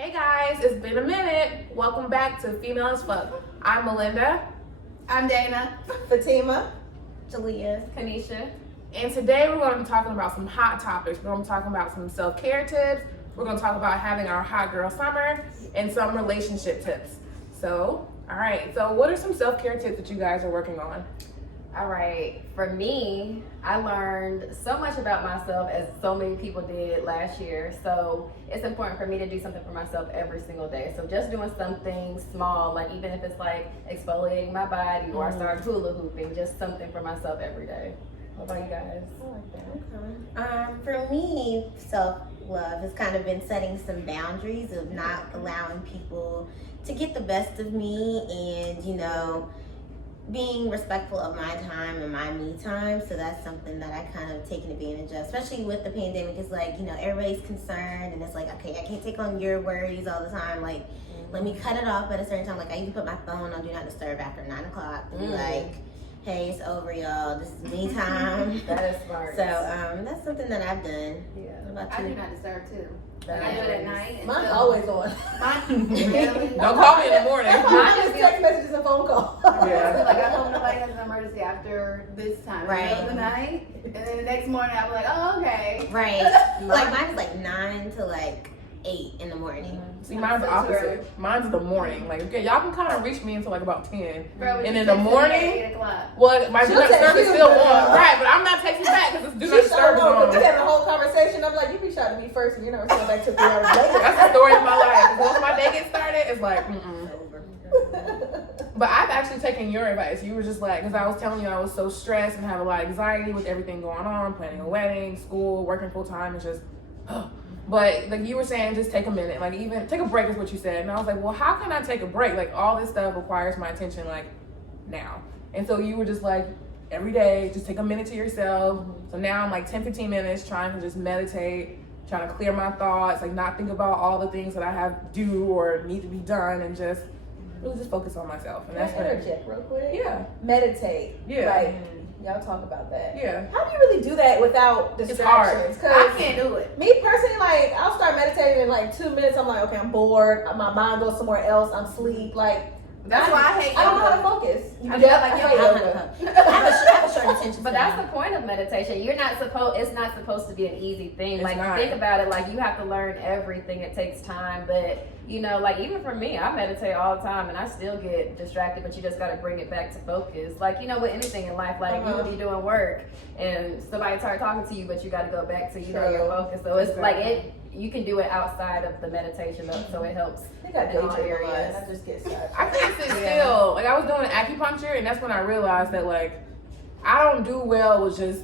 Hey guys, it's been a minute. Welcome back to Female as Fuck. I'm Melinda. I'm Dana. Fatima. Talia. Kanisha. And today we're going to be talking about some hot topics. We're going to be talking about some self-care tips. We're going to talk about having our hot girl summer and some relationship tips. So, all right. So what are some self-care tips that you guys are working on? All right, for me, I learned so much about myself as so many people did last year. So it's important for me to do something for myself every single day. So just doing something small, like even if it's like exfoliating my body or I start hula hooping, just something for myself every day. What about you guys? I like that. For me, self-love has kind of been setting some boundaries of not allowing people to get the best of me and, being respectful of my time and my me time. So that's something that I kind of taken advantage of, especially with the pandemic. It's like, everybody's concerned and it's like, okay, I can't take on your worries all the time. Like, let me cut it off at a certain time. Like, I even put my phone on Do Not Disturb after 9 o'clock to be like, hey, it's over, y'all. This is me time. That is smart. So that's something that I've done. Yeah. What about I you? do not disturb too. That I do is it at night. and Mine's so- always on. Mine, Don't call me in the morning. Mine is text messages and phone calls. Yeah. Like I hope nobody has an emergency after this time. Right. In the middle of the night, and then the next morning I'll be like, oh okay. Right. Like mine's like 9 to like 8 in the morning. See, mine's So too early. opposite. Mine's the morning. Like, okay, y'all can kind of reach me until like about 10. Bro, And you in the text me at morning, 8 o'clock. well, my Do She'll Not text Disturb is you. still on. Right, but I'm not texting back because it's Do Not She Disturb is know, but we on. having a whole conversation. I'm like, you reached out to me first and you're not responding back to 3 hours later. That's the story of my life. Once my day gets started, it's like, But I've actually taken your advice. You were just like, because I was telling you I was so stressed and have a lot of anxiety with everything going on, planning a wedding, school, working full time. It's just, but like you were saying, just take a minute, like even take a break is what you said. And I was like, well, how can I take a break? Like all this stuff requires my attention like now. And so you were just like, every day, just take a minute to yourself. So now I'm like 10, 15 minutes trying to just meditate, trying to clear my thoughts, like not think about all the things that I have due or need to be done and just really just focus on myself. And that's Can I what interject real quick? Yeah. Meditate. Yeah. Like, y'all talk about that. Yeah. How do you really do that without distractions? I 'Cause can't do it. me personally, like, I'll start meditating in like 2 minutes. I'm like, okay, I'm bored. My mind goes somewhere else. I'm asleep. Like, That's why I hate I don't know how to yoga. focus. I feel like I yoga. hate yoga. I have a short attention But span. that's the point of meditation. It's not supposed to be an easy thing. It's Like not. think about it, like you have to learn everything. It takes time, but like even for me, I meditate all the time and I still get distracted, but you just gotta bring it back to focus. Like, with anything in life, like you could be doing work and somebody start talking to you, but you gotta go back to, your focus. So it's like you can do it outside of the meditation though, so it helps. I think I in all daydream a lot, areas. and I just get sidetracked. I can't sit still. Like I was doing acupuncture and that's when I realized that like I don't do well with just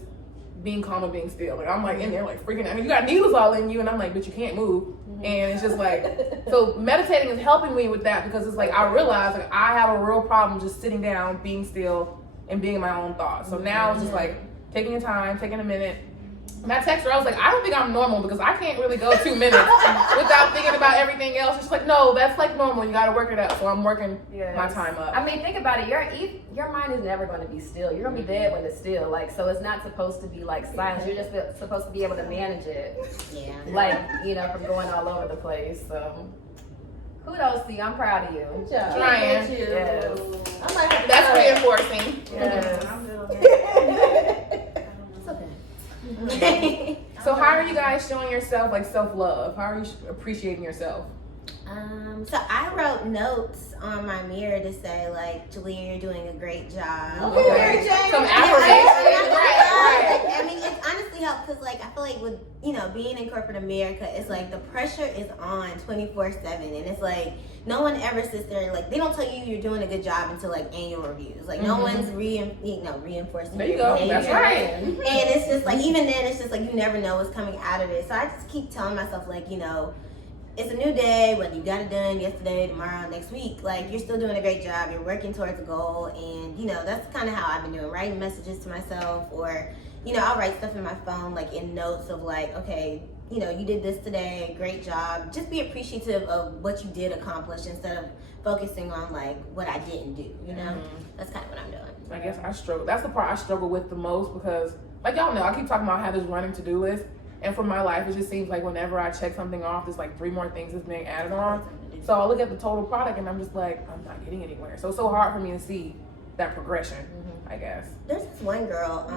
being calm and being still. Like I'm like in there like freaking out. I mean, you got needles all in you and I'm like, but you can't move. And it's just like, so meditating is helping me with that because it's like I realize like I have a real problem just sitting down, being still, and being in my own thoughts. So now it's just like taking your time, taking a minute. And I text her, I was like, I don't think I'm normal because I can't really go 2 minutes without thinking about everything else. She's like, no, that's like normal. You got to work it up. So I'm working my time up. I mean, think about it. Your mind is never going to be still. You're going to be dead when it's still. Like, so it's not supposed to be like silence. You're just supposed to be able to manage it. Yeah. Like, from going all over the place. So, kudos to you. I'm proud of you. Good job. Trying. Thank you. Yes. I might have to That's try reinforcing. Yes. It's okay. So how are you guys showing yourself like self-love? How are you appreciating yourself? So I wrote notes on my mirror to say like, Julia, you're doing a great job. Okay. Mary Jane. Some Yeah, affirmation. Right. Right. I mean, it's honestly helped because like I feel like with being in corporate America, it's like the pressure is on 24/7, and it's like no one ever sits there and like they don't tell you you're doing a good job until like annual reviews. Like no one's reinforcing. There you your go. That's behavior. right. And it's just like even then, it's just like you never know what's coming out of it. So I just keep telling myself like it's a new day, whether you got it done yesterday, tomorrow, next week, like you're still doing a great job, you're working towards a goal, and that's kind of how I've been doing, writing messages to myself, or I'll write stuff in my phone like in notes of like, okay, you did this today, great job. Just be appreciative of what you did accomplish instead of focusing on like what I didn't do, That's kind of what I'm doing. I guess I struggle. That's the part I struggle with the most because like y'all know, I keep talking about how this running to-do list. And for my life, it just seems like whenever I check something off, there's like 3 more things that's being added on. So I look at the total product and I'm just like, I'm not getting anywhere. So it's so hard for me to see that progression, I guess. There's this one girl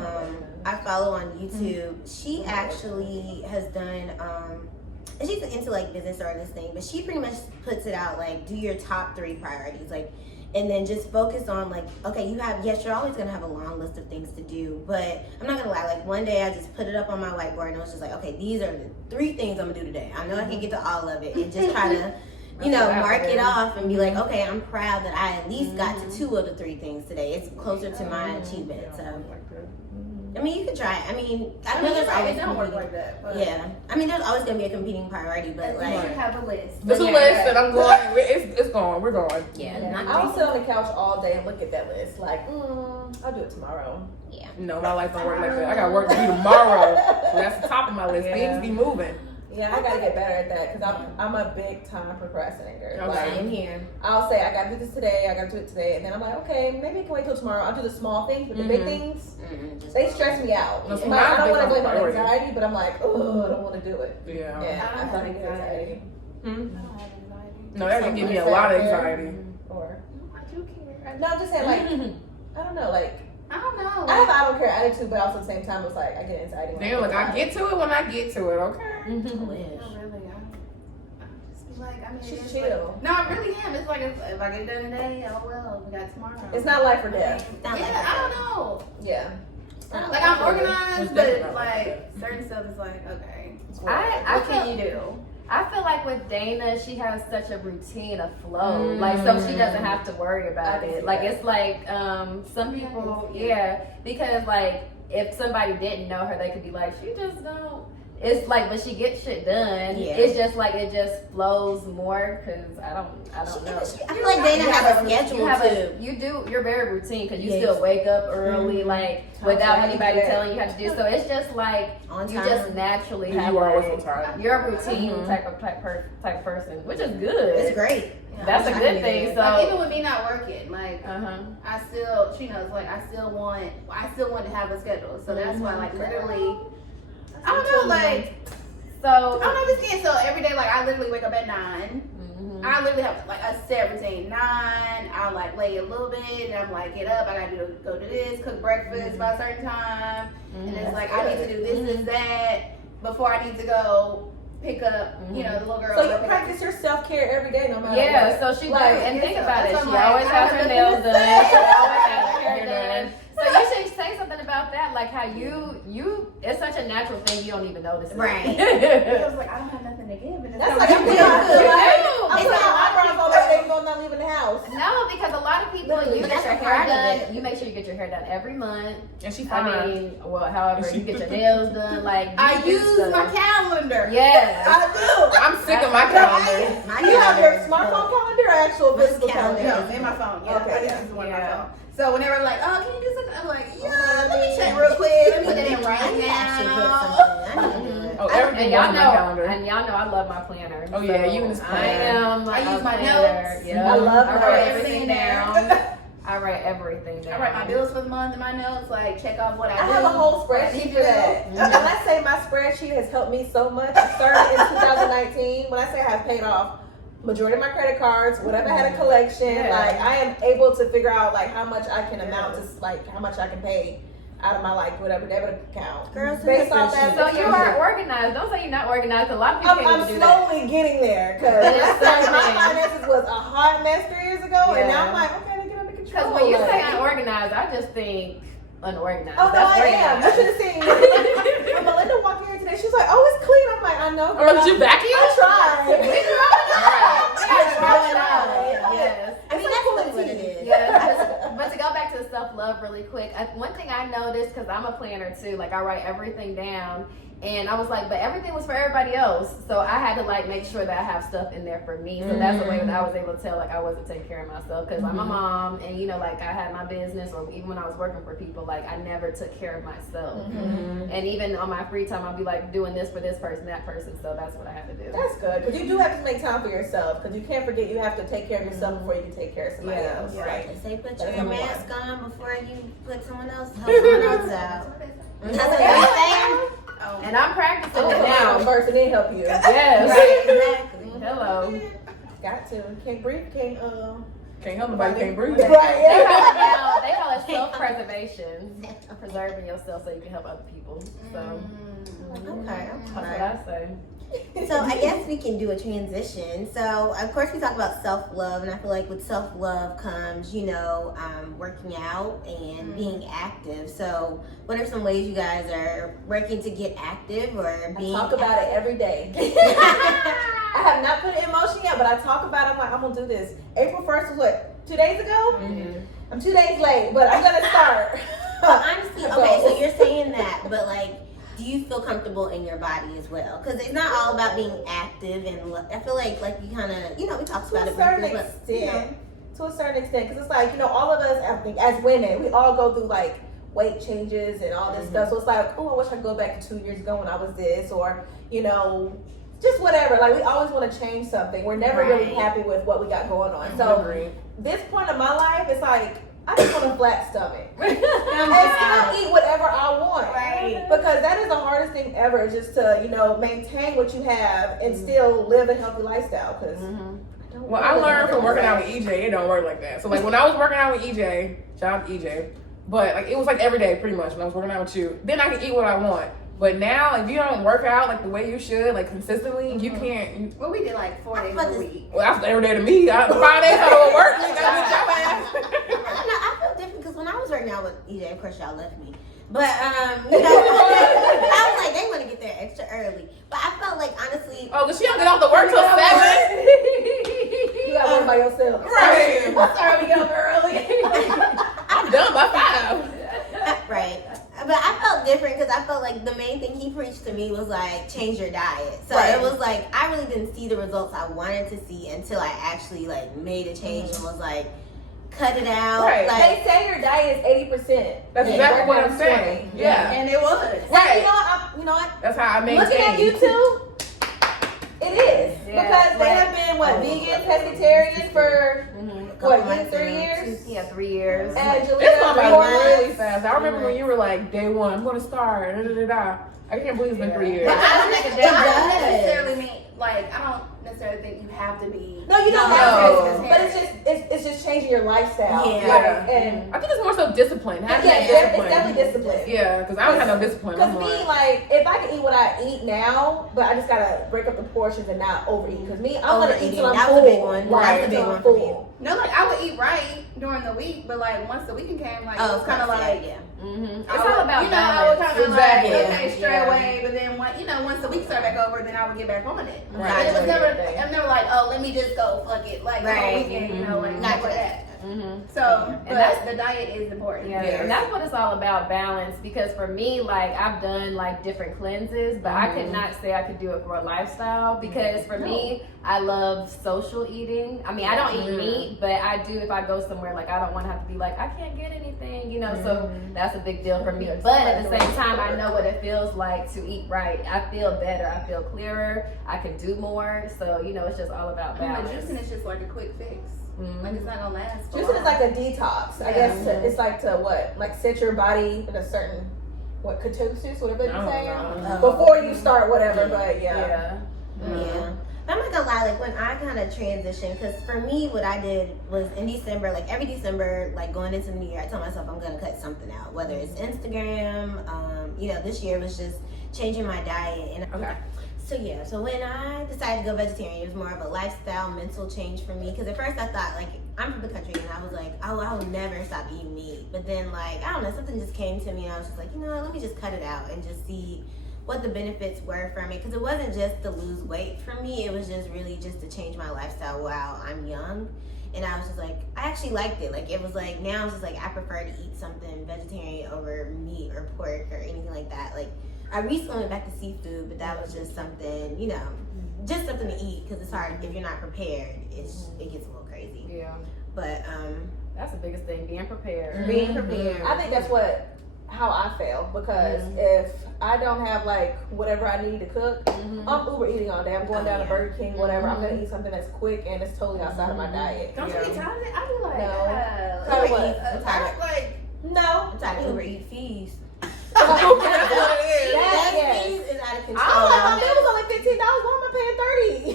I follow on YouTube. She actually has done, and she's into like business or this thing, but she pretty much puts it out like, do your top 3 priorities, like, and then just focus on like, okay, yes, you're always gonna have a long list of things to do, but I'm not gonna lie, like one day I just put it up on my whiteboard and I was just like, okay, these are the 3 things I'm gonna do today. I know I can get to all of it, and just try to, mark it off and be like, okay, I'm proud that I at least got to 2 of the 3 things today. It's closer to my achievement. So, I mean, you could try it. I mean, I know there's always it don't work like that. But yeah. I mean, there's always gonna be a competing priority, but you like, should have a list. There's a list that I'm going, it's going, we're going. yeah, I will sit on the couch all day and look at that list. Like, I'll do it tomorrow. yeah. No, my life don't work like that. I got work to do tomorrow. So that's the top of my list. Things be moving. Yeah, I gotta get better at that because I'm a big time procrastinator. Okay. Like, Same here. I'll say I gotta do this today, I gotta do it today, and then I'm like, okay, maybe I can wait till tomorrow. I'll do the small things, but the big things, they stress me out. No, so Like, I don't mine want to are blame my priority. anxiety, but I'm like, oh, I don't want to do it. Yeah. Yeah, I don't find have it anxiety. I don't have anxiety. No, that can give me a lot of anxiety. Or I do care. no, I'm just saying, like, I don't know, like. I don't know. I have an I don't care attitude, but also at the same time, it's like I get anxiety. when Damn, like I get to it when I get to it, okay? No, really. I just be like, I mean, Just it's chill. Like, no, I really am. It's like if I get it done today, oh well, we got tomorrow. It's not life or death. It's not Yeah, like that. I don't know. Yeah. Like I'm organized, It's but definitely like certain stuff is like okay. I What can feel, you do? I feel like with Dana, she has such a routine of flow, like so she doesn't have to worry about I can it. see Like that. it's like some people, yeah, because like if somebody didn't know her, they could be like, she just don't. It's like, but she gets shit done. Yeah. It's just like it just flows more because I don't know. I feel like Dana has a schedule too. You're very routine because you Yeah. still wake up early, like without time anybody you get. telling you how to do. So it's just like On you time. just naturally have. You are always like, on time. you're a routine type of person, which is good. It's great. That's a I'm good happy thing. with So, Like even with me not working, like uh-huh. I still, she knows, like I still want to have a schedule. So that's why, like literally, I don't know, like So, I don't understand. So every day, like I literally wake up at 9. mhm. I literally have like a set routine. 9, I like lay a little bit, and I'm like get up. I gotta go do this, cook breakfast by a certain time, and it's like I need to do this, that before I need to go pick up, you know, the little girl. So you practice your self-care every day, no matter Yeah, what. so she Like, does. And think so about it. that's She what I'm always like, has I her have nails nothing done. to She say. always has her hair done. So you should say something about that, like how you it's such a natural thing you don't even notice it. Right. I was like, I don't have nothing to give. And it's That's so like much I'm to doing give. good. Like, do. I'm putting my eyebrows on that day, so I'm not leaving the house. No, because a lot of people Literally, you but get your that's a hair part of done. it. You make sure you get your hair done every month. And she I fine. mean, well, however you get your nails done, like I you do use stuff. my calendar. Yes. I do. I'm sick of my calendar. My You have your calendar. smartphone calendar or actual What's physical calendar? calendar? No, in my phone. Yeah, Okay, I just yeah. use the one in my Yeah. phone. So whenever like, oh, can you do something? I'm like, yeah, let me check real quick. Let me put that in I right need to actually put now. something. I need to do it. Oh, everything And goes y'all on my know, calendar. and y'all know I love my planner. Oh, yeah, So you and this I planner. am. I use a my planner. notes. Yeah. I love I notes. write Everything everything down. I write everything down. I write my bills for the month in my notes, like check off what I I do. have a whole what I need spreadsheet to for that. do. When I say my spreadsheet has helped me so much, I started in 2019. When I say I have paid off majority of my credit cards, whatever had a collection, Yeah. like I am able to figure out like how much I can amount to, like how much I can pay out of my like whatever debit account. Girls, Based off that, So you are organized. Don't say you're not organized. A lot of people I'm can't even do that. slowly getting there because But it's so my nice. finances was a hot mess 3 years ago, and now Yeah. I'm like, okay, they get under control. Because when you like- say unorganized, I just think unorganized. oh no, That's I am. You organized. should have seen me. When Melinda walked in here today, she's like, "Oh, it's clean." I'm like, "I know." Oh, did you vacuum? I tried. Yes. I mean, that's really what it is. Yes. But to go back to self-love really quick, one thing I noticed, because I'm a planner too, like I write everything down, and I was like, but everything was for everybody else, so I had to like make sure that I have stuff in there for me. So that's the way that I was able to tell like I wasn't taking care of myself, because I'm a mom, and you know, like I had my business, or even when I was working for people, like I never took care of myself. And even on my free time, I'd be like doing this for this person, that person. So that's what I had to do. That's good, because you do have to make time for yourself, because you can't forget you have to take care of yourself before you can take care of somebody Yeah. else. Yeah. Right. They say put That's your number mask on before you put someone else, help someone else out. That's what they say. Oh. And I'm practicing I'm it gonna now. now first and then help you. Yes. Right, exactly. Hello. Got to. Can't breathe. Can't help nobody, can't breathe. Right. They Yeah. call it self-preservation. Preserving yourself so you can help other people. So Okay. that's what I say. So I guess we can do a transition. So of course we talk about self-love, and I feel like with self-love comes, working out and being active. So what are some ways you guys are working to get active or being Talk about it every day. I have not put it in motion yet, but I talk about it. I'm like, I'm gonna do this. April 1st was what, 2 days ago? Mm-hmm. I'm 2 days late, but I'm gonna start. But honestly, okay, so you're saying that, but like, do you feel comfortable in your body as well? Because it's not all about being active, and I feel like you kind of, we talked about To it a certain briefly, extent. To a certain extent, because it's like, all of us, I think, as women, we all go through like weight changes and all this stuff. So it's like, oh, I wish I could go back to 2 years ago when I was this, or just whatever. Like, we always want to change something. We're never really happy with what we got going on. So this point of my life, it's like, I just want a flat stomach and still eat whatever I want. Right. Because that is the hardest thing ever, just to maintain what you have and still live a healthy lifestyle. Because Well, I learned from working out with EJ, it don't work like that. So like when I was working out with EJ, shout out to EJ, but like it was like every day pretty much when I was working out with you. Then I can eat what I want. But now, if you don't work out like the way you should, like consistently, you can't. Well, we did like 4 days a week. Well, that's every day to me. 5 days I don't work. Nigga, that's your ass. I don't know, I feel different because when I was working out with EJ, of course y'all left me. But I was like, they want to get there extra early. But I felt like honestly, Oh, cause she don't get off the work till 7. you got to work by yourself. Right. I'm sorry we get up early. I'm done by 5. right. But I felt different because I felt like the main thing he preached to me was like change your diet. So it was like I really didn't see the results I wanted to see until I actually like made a change and was like cut it out. Right. Like, They say your diet is 80%. That's exactly what I'm saying. Yeah. And it was. Right. You know what? That's how I maintain. Looking at you two, it is. Yeah, Because they have been, vegan, pescatarian for, couple 3 months years? Yeah, 3 years. And It's Julia, gone by 4 really months. fast. I remember when you were like, day 1, I'm gonna start. Da, da, da, da. I can't believe it's been 3 years. But I don't Make a think I difference. don't necessarily mean I don't necessarily think you have to be. No, you don't No. have to. But it's just changing your lifestyle. Yeah. Like, and I think it's more so discipline. Having yeah, that it's discipline. definitely discipline. Yeah, because I don't have no discipline. Because I'm me, like, if I can eat what I eat now, but I just gotta break up the portions and not overeat. Because me, I'm gonna eat till I'm That full. was a big one. Like, That was a big till I'm one for me. full. No, I would eat right during the week, but once the weekend came, it was kind of like. yeah. It's all about I would balance. kind of Exactly. okay, stray Yeah. away, but then once the week started back over, then I would get back on it. Right. But it was never, Exactly. I'm never like, oh, let me just go, fuck it, like the whole Right. weekend, like Not for just- that. Mm-hmm. So, but that's- the diet is important. Yeah, Yes. and that's what it's all about, balance. Because for me, I've done different cleanses, but I could not say I could do it for a lifestyle. Because for me, I love social eating. I mean, I don't eat meat, but I do if I go somewhere. I don't want to have to be I can't get anything, So that's a big deal for me. But at the same time, I know what it feels like to eat right. I feel better. I feel clearer. I can do more. So it's just all about But balance. juicing is just like a quick fix. Like it's not gonna last. Juicing is like a detox. I guess it's to set your body in a certain ketosis, whatever I don't you're saying. know. Before you start whatever, but Yeah. Yeah. I'm not gonna lie, when I kind of transitioned, because for me, what I did was in December, every December, going into the new year, I told myself I'm gonna cut something out, whether it's Instagram, this year was just changing my diet. And okay. So when I decided to go vegetarian, it was more of a lifestyle, mental change for me. Because at first I thought, I'm from the country, and I was like, oh, I will never stop eating meat. But then, I don't know, something just came to me, and I was just like, let me just cut it out and just see what the benefits were from it. Because it wasn't just to lose weight for me, it was just really just to change my lifestyle while I'm young. And I was just I actually liked it. It was now it's just I prefer to eat something vegetarian over meat or pork or anything like that. I recently went back to seafood, but that was just something, just something to eat, because it's hard if you're not prepared. It gets a little crazy. Yeah. But That's the biggest thing, being prepared. being prepared. I think that's how I fail, because if I don't have whatever I need to cook, I'm Uber eating all day. I'm going down to Burger King, whatever. I'm gonna eat something that's quick and it's totally outside of my diet. Don't you eat time? I do No. like, What? I like, No. I'm tired of Uber Eat fees. But That's what it is. That is out of control. I was like, my bill was only $15. Why am I paying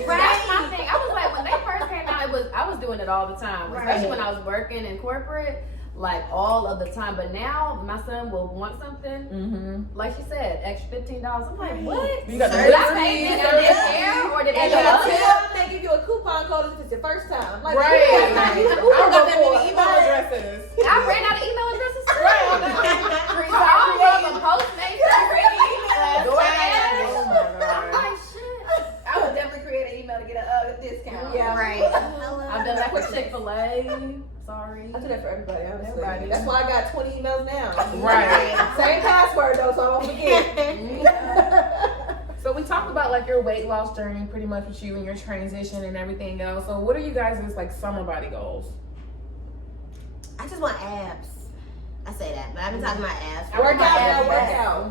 $30? Right. That's my thing. I was like, when they first came out, I was doing it all the time, especially when I was working in corporate. Like all of the time, but now my son will want something. Like she said, extra $15. I'm like, what? You got the Did I pay this and didn't care, or did And they then love it? they give you a coupon code if it's your first time. Like, Right. I don't got that many email addresses. I ran out of email addresses too. Right. So all of them, Postmates, email, Go ahead. Oh my I'm God. like, shit. I would definitely create an email to get a discount. Yeah. Right. I've done that with Chick-fil-A. Sorry. I do that for everybody, honestly. Everybody. That's why I got 20 emails now. Right. Same password though, so I don't forget. So we talked about like your weight loss journey pretty much with you and your transition and everything else. So what are you guys' like summer body goals? I just want abs. I say that, but I've been talking about abs. Work out, abs girl, work back. out.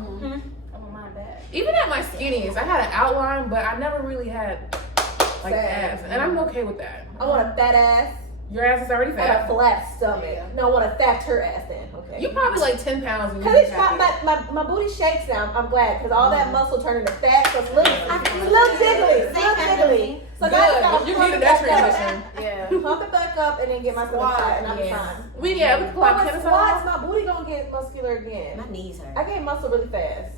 I want mine back. Even at my skinniest, I had an outline, but I never really had like Same. abs. And I'm okay with that. I want a fat ass. Your ass is already I got a fat. flat stomach. Yeah. No, I want to fat her ass then. Okay. You probably like 10 pounds. And Cause you're it's happy. my booty shakes now. I'm glad because all that muscle turned into fat, so it's a little jiggly, Same little kind of jiggly. thing. So now I Good. gotta You pump needed it that back up. transition. Yeah. Pump it back up and then get my stomach fat, and I'm fine. We yeah, we can But clap with tennis squats, off. my booty gonna get muscular again. My knees hurt. I gain muscle really fast.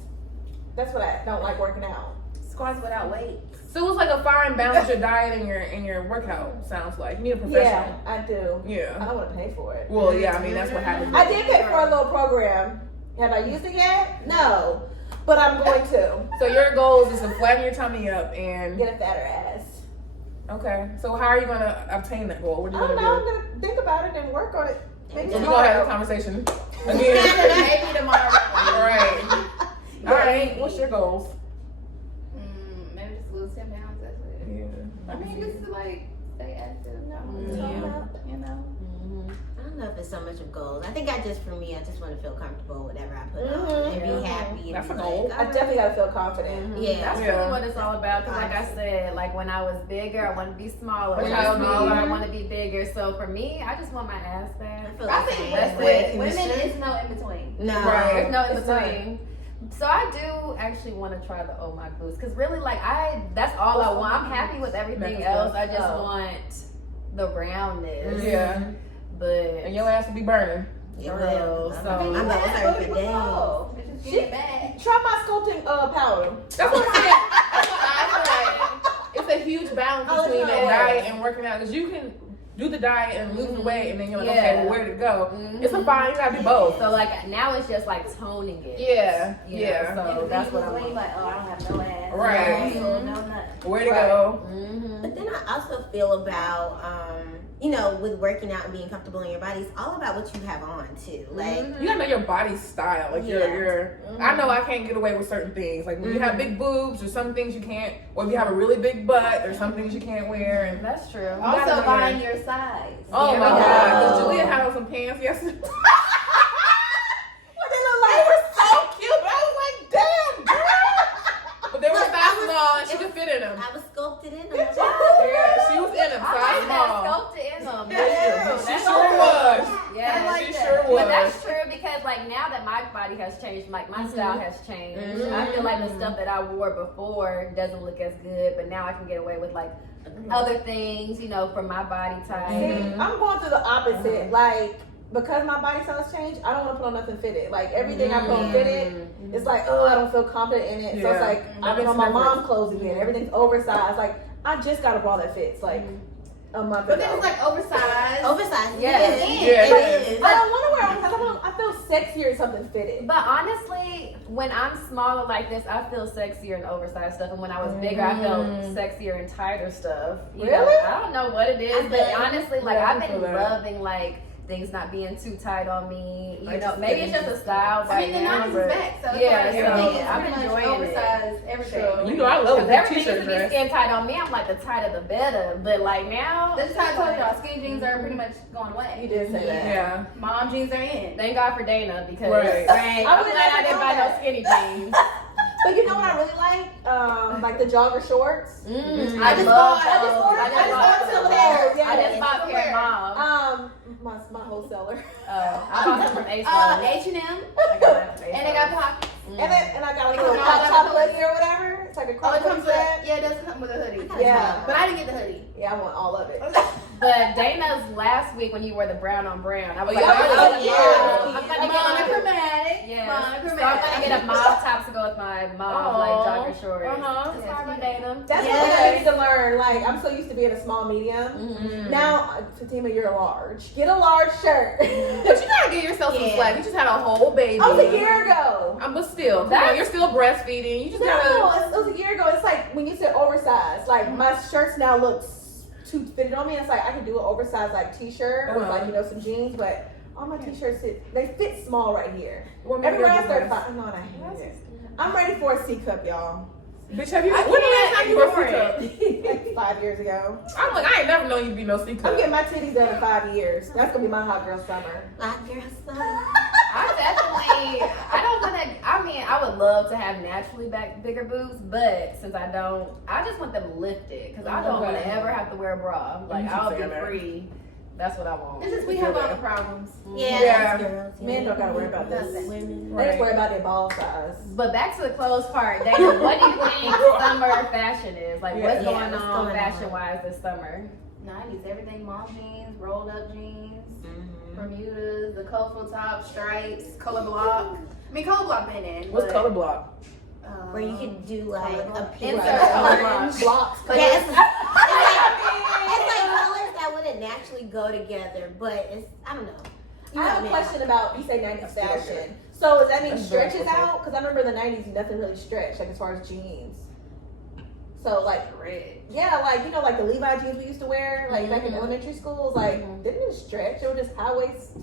That's what I don't like working out. Squats without weight. So it's like a fine balance your diet and your workout. Sounds like you need a professional. Yeah, I do. I Yeah. don't want to pay for it. Well, yeah. I mean that's what happens. I did pay for a little program. Have I used it yet? No, but I'm going to So your goal is just to flatten your tummy up and get a fatter ass. okay. So how are you gonna obtain that goal? What are I you don't gonna know. do? I'm gonna think about it and work on it. Maybe So we're gonna have a tomorrow. conversation again. Maybe tomorrow. All right. All right. What's your goals? Maybe just lose 10 pounds. That's it. Yeah. I mean, just to like stay active. Yeah. You know. I don't know if it's so much of goals. I think for me, I just want to feel comfortable with whatever I put on Mhm. and be happy. And That's be a goal. like, I definitely gotta feel confident. Yeah. That's Yeah. really what it's all about. Because like I said, like when I was bigger, I want to be smaller. When I Child was smaller, me. I want to be bigger. So for me, I just want my ass back. I feel I the think same that's way. it. women is no in between. No. Right. There's no in It's not. between. So I do actually want to try the Oh My Boost because really, like that's all I want. I'm happy with everything Nothing else. else. I just Oh. want the roundness. Yeah. But And your ass will be burning. It For will. real, so- I'm You about to bad, start booty for was days. low. It's just getting back. Try my sculpting powder. That's what I'm saying. That's what I feel like. It's a huge balance Oh, between that yeah. diet and working out because you can do the diet and lose the weight and then you're like, okay, Yeah. well, where to go? Mhm. It's a fine. You gotta do both. So like now it's just like toning it. Yeah. You Yeah. know, so that's what I When you want. like, oh, I don't have no ass. Right. No muscle, no nothing. Where to Right. go? Mm-hmm. But then I also feel about, with working out and being comfortable in your body, it's all about what you have on too. Like, You gotta know your body style. Like Yeah. your I know I can't get away with certain things. Like when you have big boobs or some things you can't, or if you have a really big butt, there's some things you can't wear. And That's true. gotta Also, know buying your size. oh There my we go. god, because Julia had on some pants yesterday. What they look They like? were so cute. I was like, damn, girl. But they were Look, size I was- small and she it could fit in them. I was sculpted in them. Yeah, she was in them, I size like that small. sculpted in them. Yeah, That's she true. sure was. Yeah, I like She that. sure But was. that's true because like now that my body has changed, like my style has changed. I feel like the stuff that I wore before doesn't look as good, but now I can get away with like other things, for my body type. See, I'm going through the opposite. Like, because my body size changed, I don't want to put on nothing fitted. Like, everything I put on fitted, it's like, oh, I don't feel confident in it. So it's Yeah. like, I That put on makes my a mom's clothes again. Everything's oversized. Like, I just got a bra that fits. Like, a month But then ago. it's like oversized. Oversized. Yeah. It is. Yeah, It it is. I don't want to wear it because I feel sexier in something fitted. But honestly, when I'm smaller like this, I feel sexier in oversized stuff, and when I was bigger, I felt sexier in tighter stuff. You know, Really? I don't know what it is, I but feel- honestly, like yeah, I I've feel been that. loving like things not being too tight on me. You Like know, just maybe it's just a style I right mean, the now. 90s but is back, so it's yeah, like so everything is I'm pretty much enjoying it. oversized, everything. You know, I love a Because good everything t-shirt used to be dress. skin tight on me. I'm like the tighter the better. But like now, That's how I told y'all, skinny jeans are pretty much going You away. did say that. Yeah. Mom jeans are in. thank God for Dana because Right. I'm really glad I never didn't buy thought no that. skinny jeans. But you know what I really like? The jogger shorts. I just love bought- I just those. ordered- I I just just bought ordered some those. there. I just Yes. bought a pair of mom. My wholesaler. I bought some from ASOS. H&M, I got that from and they got ASOS. pockets. And I got like a It little comes hot all chocolate or whatever. It's like a Oh, crumb it comes with set. yeah, it does come with a hoodie. Yeah. But I didn't get the hoodie. Yeah, I want all of it. But Dana's last week when you wore the brown on brown, I was Oh, like, yeah. I'm gonna Monochromatic. Yeah. So Monochromatic. I'm gonna get a mauve top to go with my mauve like jogger shorts. Uh-huh. That's my Dana. That's Yeah. what I need to learn. Like, I'm so used to being a small medium. Mm. Now, Fatima, you're a large. Get a large shirt. But you gotta give yourself some Yeah. slack. You just had a whole baby. That was a year ago. But still, come on, you're still breastfeeding. You just gotta. No, it was a year ago. It's like when you said oversized. Like my shirts now look too fitted on me. It's like I can do an oversized like t-shirt with like some jeans, but all my t-shirts they fit small right here. Well, maybe Everywhere you're else, 35. No, I hate it. I'm ready for a C cup, y'all. Bitch, have you? I When the last can't time you were ignore C cup? Like 5 years ago. I'm like, I ain't never known you to be no C I'm cup. getting my titties done in 5 years. That's gonna be my hot girl summer. Hot girl summer. I definitely, I don't want to, I mean, I would love to have naturally bigger boobs, but since I don't, I just want them lifted because I don't want to ever have to wear a bra. Like, You keep I'll be saying that. free. That's what I want. It's just we have all the problems. Yeah, Yeah. that's girls. Yeah. Men don't gotta worry about this. Women. They just worry about their ball size. But back to the clothes part, Dana, what do you think summer fashion is? Like, what's Yeah, going what's on going fashion-wise this summer? 90s, everything mom jeans, rolled up jeans, Mhm. Bermudas, the colorful top, stripes, color block. I mean, color block been in. What's but, color block? Where you can do like a pink Insert color. color Blocks. Yeah, it's like colors that wouldn't naturally go together, but it's I don't know. You I have a know, question about you say 90s That's still fashion. So does that mean That's very stretches out? Because I remember in the 90s nothing really stretched, like as far as jeans. So like red. yeah, like you know, like the Levi jeans we used to wear, like back in elementary school, like didn't it stretch? It was just high waist,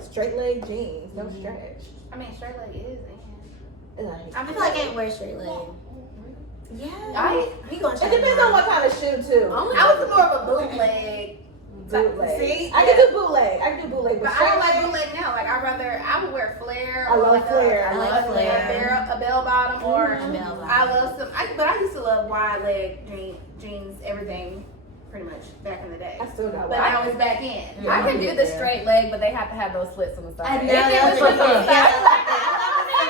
straight leg jeans, no stretch. I mean, straight leg is in. Like, I feel like I ain't wear straight leg. Yeah, we gonna it check depends on what kind of shoe too. I was more of a bootleg. Bootleg. See? I can do bootleg. I can do bootleg, But but I don't straight like leg. bootleg now. Like I would wear flare. I or love like flare. I like flare. A bell bottom, or A bell bottom. I love some. But I used to love wide leg jeans, everything, pretty much back in the day. I still got But one. now it's back in. I can do the straight leg, but they have to have those slits on the side. I know, If it was that's on the what I'm side, I I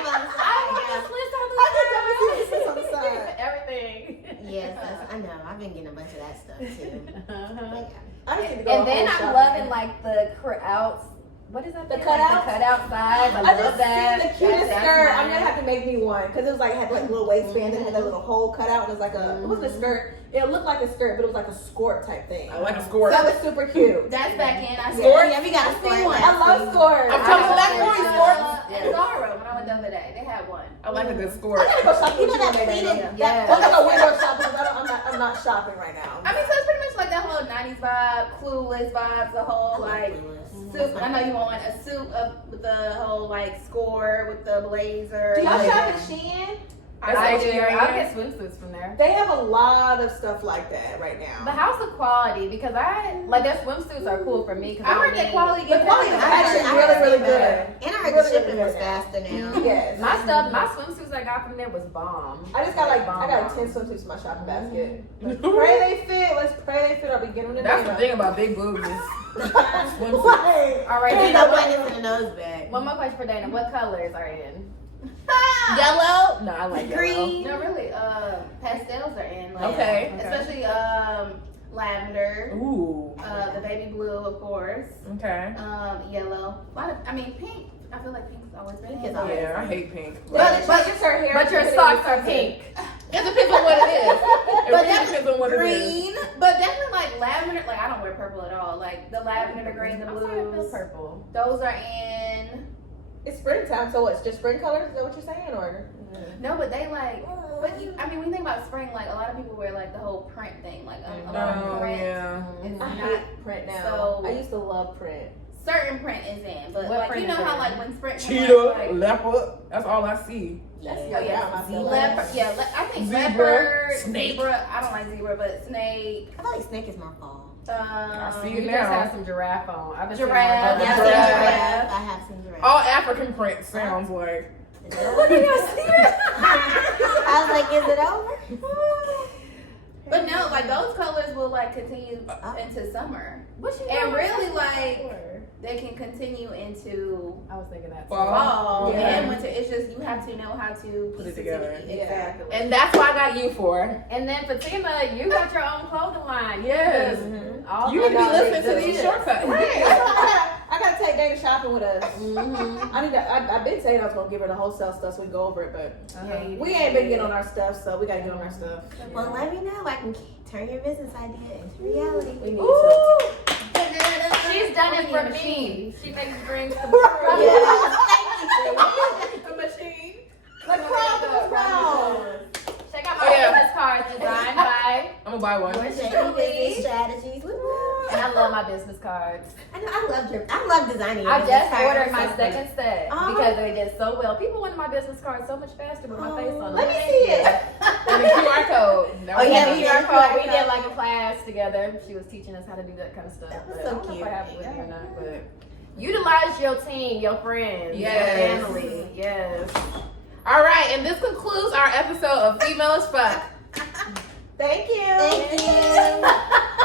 want the slits on the I just never seen the slits on the side. side. Everything. Yes, I know. I've been getting a bunch of that stuff too. But yeah. I just need to go And then whole I'm shopping. loving like the outs. What is that? The thing? cutouts? Like the cutout sides. I I love just that. seen the cutest That's skirt. mine. I'm gonna have to make me one because it was like it had like little waistband and had that little hole cut out. And it was like a it wasn't a skirt. It looked like a skirt, but it was like a skirt type thing. I like a score. That was super cute. That's back in. I Skort? Yeah, we got a I seen sport. one. I love skirts. I'm telling you, that's more sport. In Zara when I went the other day, they had one. I like a good score. I gotta go shopping. You know that with pleated. Dana. Yeah. I'm gonna go window shopping. Because I'm not shopping right now. I mean, so it's pretty much like that whole 90s vibe, clueless vibes, the whole like suit. I know you want one, a suit with the whole like score with the blazer. Do y'all Like, shop at Shein? That's I do. H-E-I-N. I'll get swimsuits from there. They have a lot of stuff like that right The now. house of quality because I like their swimsuits are cool for me because I heard that quality The gets quality is better. actually I really, heard really it's good. better. And I heard Really, the shipping really was good. faster now. Yes. my stuff, my swimsuits I got from there was bomb. I just got like Bomb, I got bomb. 10 swimsuits in my shopping basket. Pray they fit. Let's pray they fit. I'll be getting them That's today. the thing about big boobs. is swimsuits. Right. All right, There's Dana. no point in the nose bag. One more question for Dana. What colors are in? Yellow? No, I like yellow. Green. No, really, pastels are in. Like, Okay. Especially lavender, Ooh. the baby blue, of course, Okay. yellow. A lot of, I mean, pink. I feel like pink's always been Pink in. is always- Yeah, I hate pink. But it's her hair. But your socks are pink. It depends on what it is. It But really that's depends on what it is. green, but definitely like lavender. Like I don't wear purple at all. Like the lavender, the green, the I'm sorry, I feel blues. purple. Those are in. It's springtime, so it's just spring colors. Is that what you're saying, or? No, but they like. But you, I mean, when you think about spring, like a lot of people wear like the whole print thing, like a lot of Oh, print. yeah. It's I not hate print now. so- I used to love print. certain print is in, but What like print you know is how in? like when spring Cheetah, like, leopard. That's all I see. That's oh yeah, yeah, yeah, leopard. Yeah, I think Zebra, leopard, snake. zebra. I don't like zebra, but snake. I feel like snake is more fall. I see You it just now. have some giraffe on. I've been seeing Giraffe. more Yeah, I've giraffe. seen Giraffe. giraffe. I have seen giraffe. All African print sounds like. I was like, is it over? But no, like those colors will like continue into summer. What you And doing? really, like, they can continue into I was thinking that. fall Yeah. and winter. It's just you have to know how to Put piece it together. Exactly. And that's what I got you for. And then Fatima, you got your own clothing line. Yes. All You need to be the listening to girls these do. shortcuts. I gotta take Dana shopping with us. Mhm. I've been saying I was gonna give her the wholesale stuff so we can go over it, but Yeah, you we did. ain't been getting on our stuff, so we gotta get on our stuff. Well, let me know. I can turn your business idea into reality. We need to. Ooh, she's done it for me. She makes dreams come true. A machine. Let's crawl. Check out my business cards designed by I'm gonna buy one. More business strategies. and I love my business cards. I love designing. your I business just cards. ordered my So second set Oh. because they did so well. People wanted my business cards so much faster with my face on them. Let me see it. And the QR code. That Oh, was yeah, nice. we QR did code. We QR did code. like a class together. She was teaching us how to do that kind of stuff. That was But so I don't know cute. if I have it with me or not, but utilize your team, your friends, Yes. your family. Yes. All right, and this concludes our episode of Female as Fuck. Thank you. Thank you.